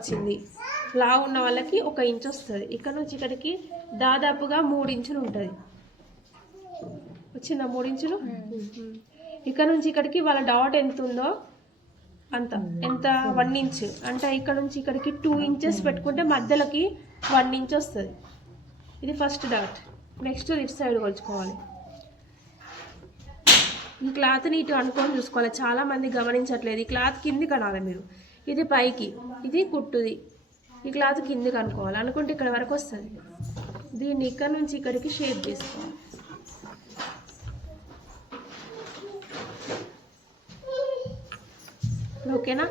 వచ్చింది, లావు ఉన్న వాళ్ళకి 1 ఇంచ్ వస్తుంది. ఇక్కడ నుంచి ఇక్కడికి దాదాపుగా 3 ఇంచులు ఉంటుంది. వచ్చిందా 3 ఇంచులు? ఇక్కడ నుంచి ఇక్కడికి వాళ్ళ డాట్ ఎంత ఉందో అంత, ఎంత 1 ఇంచ్ అంటే ఇక్కడ నుంచి ఇక్కడికి 2 ఇంచెస్ పెట్టుకుంటే మధ్యలోకి 1 ఇంచ్ వస్తుంది. ఇది ఫస్ట్ డాట్. నెక్స్ట్ ఇటు సైడ్ కొలుచుకోవాలి. ఈ క్లాత్ని ఇటు అనుకొని చూసుకోవాలి. చాలామంది గమనించట్లేదు. ఈ క్లాత్ కిందికి అనాలి మీరు, ఇది పైకి, ఇది కుట్టుది. ఈ క్లాత్ కిందికి అనుకోవాలి. అనుకుంటే ఇక్కడ వరకు వస్తుంది. దీన్ని ఇక్కడ నుంచి ఇక్కడికి షేప్ చేసుకోవాలి. ఓకేనా?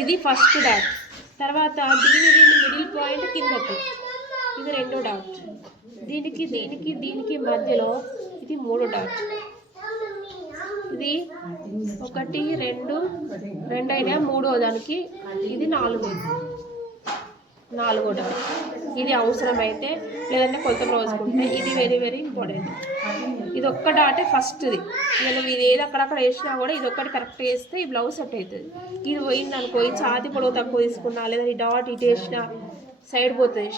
ఇది ఫస్ట్ డాట్. తర్వాత దీని మిడిల్ పాయింట్ కిందకి, ఇది 2వ డాట్. దీనికి మధ్యలో ఇది 3వ డాట్. ఇది 1 2 అయినా 3వ దానికి ఇది 4వ డాట్. ఇది అవసరమైతే, లేదంటే కొలత రోజుకుంటే ఇది వెరీ ఇంపార్టెంట్. ఇది ఒక్క డాటే ఫస్ట్ది. నేను ఇది ఏది అక్కడక్కడ వేసినా కూడా ఇది ఒక్కటి కరెక్ట్ వేస్తే ఈ బ్లౌజ్ సెట్ అవుతుంది. ఇది పోయింది అనుకో, ఈ ఛాతి పొడవు తక్కువ తీసుకున్నా, లేదా ఈ డాట్ ఇటు వేసినా సైడ్ పోతుంది.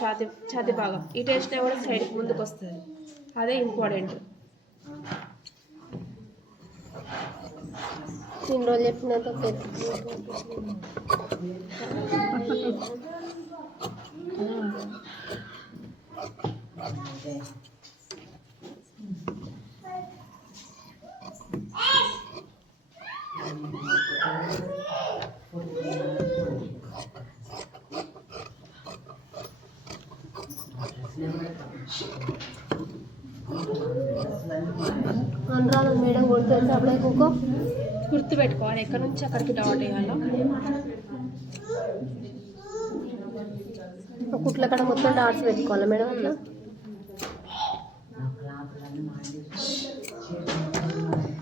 ఛాతి భాగం ఇటు వేసినా కూడా సైడ్కి ముందుకు వస్తుంది. అదే ఇంపార్టెంట్. ఇన్ని రోజులు చెప్పినంత అనరాలు మేడం కొడుతుంది. అప్పుడే కుక్కో గుర్తు పెట్టుకోవాలి, ఎక్కడి నుంచి అక్కడికి డాట్ వేయాలో. కుట్ల కాడ మొత్తం డాట్స్ పెట్టుకోవాలి మేడం. అట్లా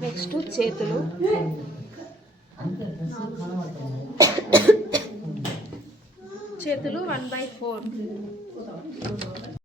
నెక్స్ట్ చేతులు. చేతులు 1/4.